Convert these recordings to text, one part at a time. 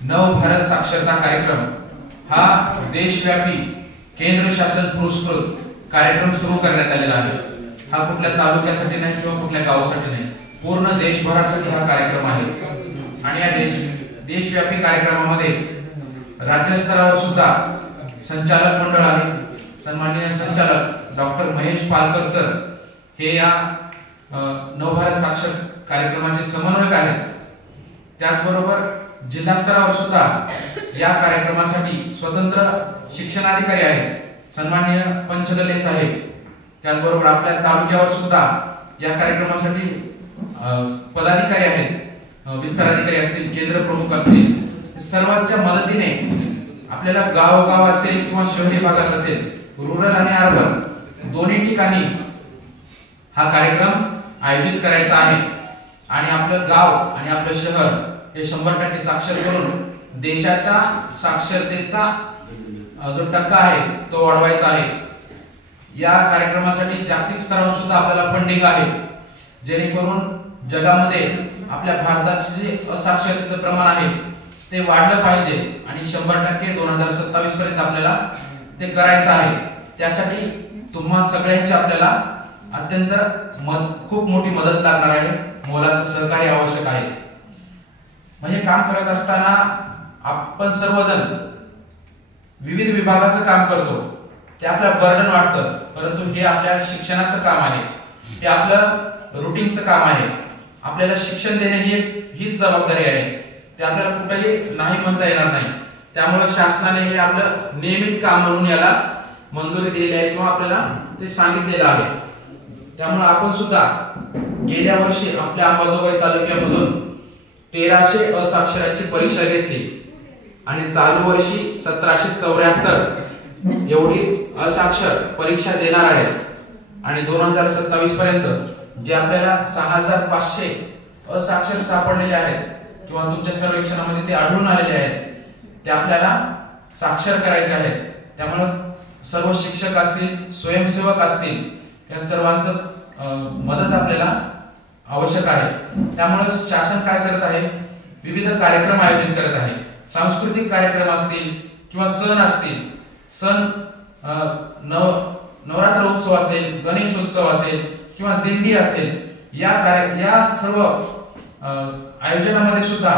नव भारत साक्षरता कार्यक्रम हा देशव्यापी केंद्र शासन पुरस्कृत कार्यक्रम सुरू करण्यात आलेला आहे। हा कुठल्या तालुक्यासाठी नाही किंवा कुठल्या गावासाठी नाही, पूर्ण देशभरासाठी हा कार्यक्रम आहे। आणि या देशव्यापी कार्यक्रमामध्ये राज्यस्तरावर सुद्धा संचालक मंडळ आहे। सन्माननीय संचालक डॉक्टर महेश पालकर सर हे या नवभारत साक्षर कार्यक्रमाचे समन्वयक आहेत। त्याचबरोबर जिल्हा स्तरावर सुद्धा या कार्यक्रमासाठी स्वतंत्र शिक्षणाधिकारी आहेत, सन्माननीय पंचगले साहेब। त्याचबरोबर आपल्या तालुक्यावर सुद्धा या कार्यक्रमासाठी पदाधिकारी आहेत, विस्तार अधिकारी असतील, केंद्र प्रमुख असतील। सर्वांच्या मदतीने आपल्याला गावोगाव असेल किंवा शहरी भागात असेल, रुरल आणि अर्बन दोन्ही ठिकाणी हा कार्यक्रम आयोजित करायचा आहे। आणि आपलं गाव आणि आपलं शहर हे 100% साक्षर करून देशाच्या साक्षरतेचा जो टक्का आहे तो वाढवायचा आहे। या कार्यक्रमासाठी जागतिक स्तरावर सुद्धा आपल्याला फंडिंग आहे, जेणेकरून जगामध्ये आपल्या भारताचे जे असाक्षरतेचं प्रमाण आहे ते वाढलं पाहिजे आणि 100% 2027 पर्यंत आपल्याला ते करायचं आहे। त्यासाठी तुम्हा सगळ्यांची आपल्याला अत्यंत खूप मोठी मदत लागणार आहे, मोलाचं सहकार्य आवश्यक आहे। म्हणजे काम करत असताना आपण सर्वजण विविध विभागाचं काम करतो, ते आपल्याला बर्डन वाटतं, परंतु हे आपल्या शिक्षणाचं काम आहे, हे आपलं रुटीनचं काम आहे। आपल्याला शिक्षण देणे हीच जबाबदारी आहे, ते आपल्याला कुठेही नाही म्हणता येणार नाही। त्यामुळे शासनाने हे आपलं नियमित काम म्हणून याला मंजुरी दिलेली आहे किंवा आपल्याला ते सांगितलेलं आहे। त्यामुळे आपण सुद्धा गेल्या वर्षी आपल्या अंबाजोगाई तालुक्यामधून 1300 असाक्षरांची परीक्षा घेतली आणि चालू वर्षी 1774 एवढी असाक्षर परीक्षा देणार आहेत। आणि 2027 पर्यंत जे आपल्याला 6500 असाक्षर सापडलेले आहेत किंवा तुमच्या सर्वेक्षणामध्ये ते आढळून आलेले आहेत, ते आपल्याला साक्षर करायचे आहेत। त्यामुळे सर्व शिक्षक असतील, स्वयंसेवक असतील, या सर्वांचं मदत आपल्याला आवश्यक आहे। त्यामुळे शासन काय करत आहे, विविध कार्यक्रम आयोजित करत आहे। सांस्कृतिक कार्यक्रम असतील किंवा सण असतील, सण नवरात्र उत्सव असेल, गणेश उत्सव असेल किंवा दिंडी असेल, या सर्व आयोजनामध्ये सुद्धा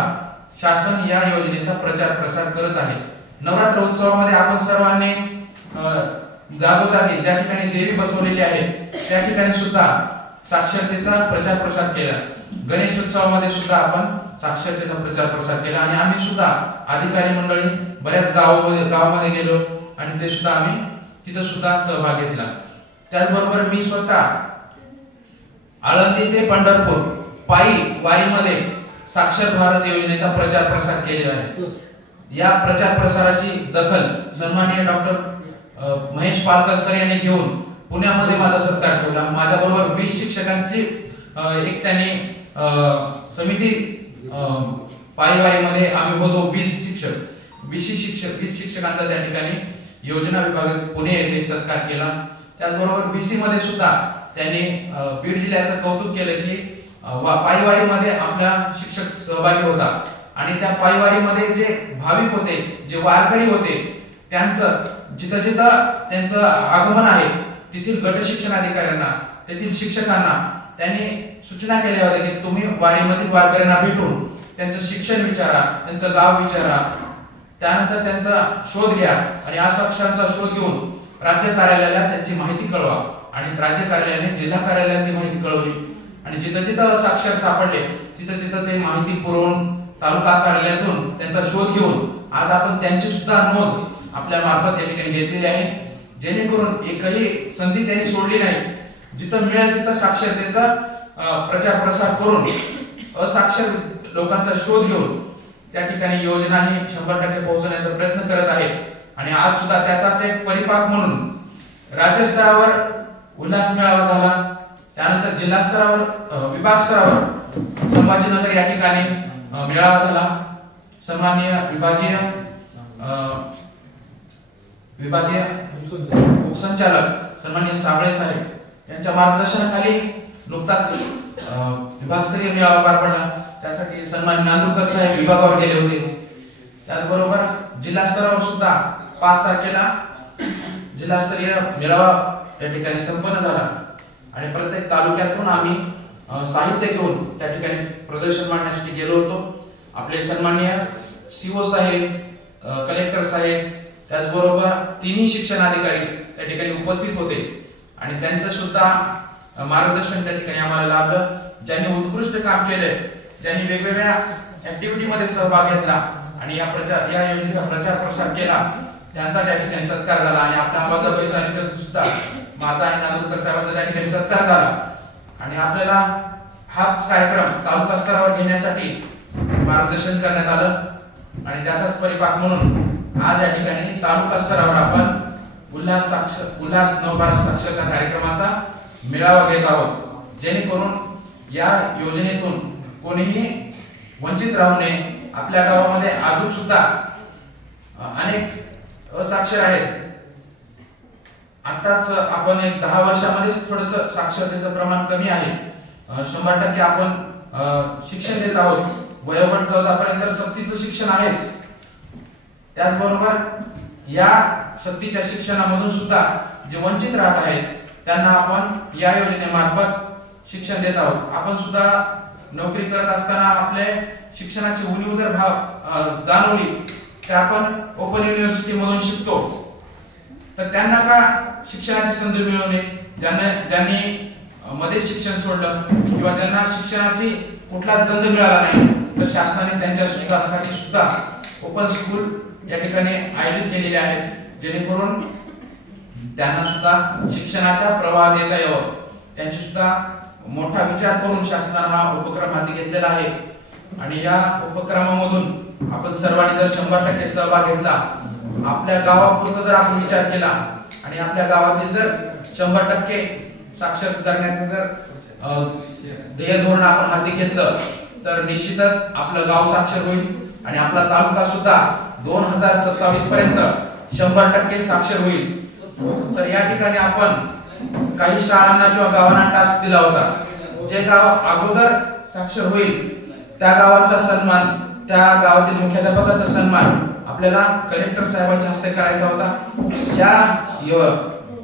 शासन या योजनेचा प्रचार प्रसार करत आहे। नवरात्र उत्सवामध्ये आपण सर्वांनी जागोजागी ज्या ठिकाणी देवी बसवलेली आहे त्या ठिकाणी सुद्धा साक्षरतेचा प्रचार प्रसार केला। गणेश उत्सवामध्ये सुद्धा आपण साक्षरतेचा प्रचार प्रसार केला आणि आम्ही सुद्धा अधिकारी मंडळी बऱ्याच गावामध्ये गेलो आणि ते सुद्धा आम्ही तिथे सुद्धा सहभाग घेतला। त्याचबरोबर मी स्वतः आळंदी ते पंढरपूर पायी वारीमध्ये साक्षर भारत योजनेचा प्रचार प्रसार केलेला आहे। या प्रचार प्रसाराची दखल सन्माननीय डॉक्टर महेश पालकर सर यांनी घेऊन पुण्यामध्ये माझा सत्कार ठेवला। माझ्याबरोबर 20 शिक्षकांची एक त्यांनी समिती पायीवारीमध्ये आम्ही होतो 20 शिक्षकांचा त्या ठिकाणी योजना विभाग पुणे येथे सत्कार केला। त्याचबरोबर बीसी मध्ये सुद्धा त्यांनी बीड जिल्ह्याचं कौतुक केलं की पायीवारीमध्ये आपला शिक्षक सहभागी होता आणि त्या पायीवारीमध्ये जे भाविक होते, जे वारकरी होते, त्यांचं जिथं जिथं त्यांचं आगमन आहे तेथील गट शिक्षण अधिकाऱ्यांना, तेथील शिक्षकांना त्यांनी सूचना केल्या होत्या की तुम्ही वारीमधील वारकऱ्यांना भेटून त्यांचं शिक्षण विचारा, त्यांचं गाव विचारा, त्यानंतर त्यांचा शोध घ्या आणि असाक्षरांचा शोध घेऊन राज्य कार्यालयाला त्यांची माहिती कळवा। आणि राज्य कार्यालयाने जिल्हा कार्यालयाला ती माहिती कळवली आणि जिथं जिथं असाक्षर सापडले तिथं तिथं ते माहिती पुरवून तालुका कार्यालयातून त्यांचा शोध घेऊन आज आपण त्यांची सुद्धा नोंद आपल्या मार्फत या ठिकाणी घेतलेली आहे, जेणेकरून एकही संधी त्यांनी सोडली नाही। जिथं मिळेल तिथं साक्षरतेचा प्रचार प्रसार करून असाक्षर लोकांचा शोध घेऊन त्या ठिकाणी योजना ही 100% पोहोचवण्याचा प्रयत्न करत आहे। आणि आज सुद्धा त्याचाच एक परिपाक म्हणून राज्य स्तरावर उल्हास मेळावा झाला, त्यानंतर जिल्हा स्तरावर विभाग स्तरावर संभाजीनगर या ठिकाणी मेळावा झाला। सन्माननीय विभागीय उपसंचालक सन्माननीय साबळे साहेब यांच्या मार्गदर्शनाखाली नुकताच विभागस्तरीय मेळावा पार पडला। त्यासाठी सन्माननीय नांदुरकर साहेब विभागावर गेले होते त्याचबरोबर जिल्हा स्तरावर सुद्धा 5 तारखेला जिल्हास्तरीय मेळावा या ठिकाणी संपन्न झाला आणि प्रत्येक तालुक्यातून आम्ही साहित्य घेऊन त्या ठिकाणी प्रदर्शन मांडण्यासाठी गेलो होतो। आपले सन्माननीय सीओ साहेब, कलेक्टर साहेब, त्याचबरोबर तिन्ही शिक्षण अधिकारी त्या ठिकाणी उपस्थित होते आणि त्यांचं सुद्धा मार्गदर्शन त्या ठिकाणी आम्हाला लाभलं। ज्यांनी उत्कृष्ट काम केले, ज्यांनी वेगवेगळ्या ऍक्टिव्हिटी मध्ये सहभाग घेतला आणि या योजनेचा प्रचार प्रसार केला, त्यांचा त्या ठिकाणी सत्कार झाला आणि आपल्या अंबाजोगाई तालुक्यात सुद्धा माझा आणि नांदुरकर साहेबांचा त्या ठिकाणी सत्कार झाला आणि आपल्याला हाच कार्यक्रम तालुका स्तरावर घेण्यासाठी मार्गदर्शन करण्यात आलं आणि त्याचाच परिपाक म्हणून आज या ठिकाणी तालुका स्तरावर आपण उल्हास नवभारत साक्षरता कार्यक्रमाचा मेळावा घेत आहोत, जेणेकरून या योजनेतून कोणीही वंचित राहू नये। आपल्या गावामध्ये अजून सुद्धा अनेक असाक्षर आहेत। आताच आपण एक 10 वर्षामध्ये थोडस साक्षरतेचं प्रमाण कमी आहे। 100% आपण शिक्षण देत आहोत। वयोगट 14 पर्यंत सक्तीचं शिक्षण आहेच, त्याचबरोबर या सक्तीच्या शिक्षणामधून सुद्धा जे वंचित राहत आहेत त्यांना आपण या योजनेमार्फत शिक्षण देत आहोत। आपण सुद्धा नोकरी करत असताना आपले शिक्षणाची उणीव जर जाणवली तर आपण ओपन युनिव्हर्सिटी मधून शिकतो, तर त्यांना का शिक्षणाची संधी मिळू नये? ज्यांनी मध्ये शिक्षण सोडलं किंवा त्यांना शिक्षणाची कुठलाच गंध मिळाला नाही, तर शासनाने त्यांच्या सुविधासाठी सुद्धा ओपन स्कूल या ठिकाणी आयोजित केलेले आहेत, जेणेकरून त्यांना सुद्धा शिक्षणाच्या प्रवाहात येता यावं। त्यांची सुद्धा मोठा विचार करून शासनाने हा उपक्रम हाती घेतलेला आहे आणि या उपक्रमामधून आपण सर्वांनी जर 100% सहभाग घेतला, आपल्या गावापुरता जर आपण विचार केला आणि आपल्या गावाचे जर 100% साक्षर करण्याचं जर ध्येय धोरण आपण हाती घेतलं, तर निश्चितच आपलं गाव साक्षर होईल आणि आपला तालुका सुद्धा 2027 पर्यंत 100% साक्षर होईल। तर या ठिकाणी आपण काही शाळांना किंवा गावांना टास्क दिला होता, जे गाव अगोदर साक्षर होईल त्या गावाचा सन्मान, त्या गावातील मुख्याध्यापकाचा सन्मान आपल्याला कलेक्टर साहेबांच्या हस्ते करायचा होता।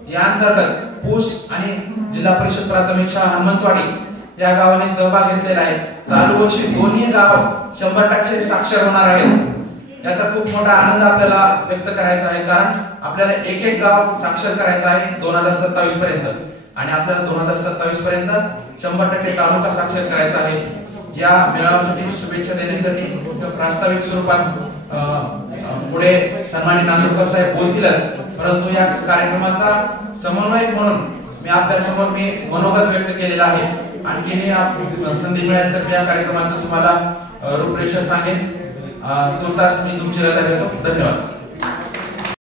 या अंतर्गत पूस आणि जिल्हा परिषद प्राथमिक शाळा हनुमंतवाडी या गावाने सहभाग घेतलेला आहे। चालू वर्षी दोन्ही गाव 100% साक्षर होणार आहेत। याचा खूप मोठा आनंद आपल्याला व्यक्त करायचा आहे, कारण आपल्याला एक गाव साक्षर करायचं आहे 2027 पर्यंत आणि आपल्याला 2027 पर्यंत 100% तालुका साक्षर करायचा आहे। या मेळाव्यासाठी शुभेच्छा देण्यासाठी प्रास्ताविक स्वरूपात पुढे सन्माननीय नांदुरकर साहेब बोलतीलच, परंतु या कार्यक्रमाचा समन्वयक म्हणून मी आपल्या समोर मनोगत व्यक्त केलेला आहे। आणखीन संधी मिळाली तर मी या कार्यक्रमाचं तुम्हाला रूपरेषा सांगेन। तुर्तास मी तुमची रजा घेतो। धन्यवाद।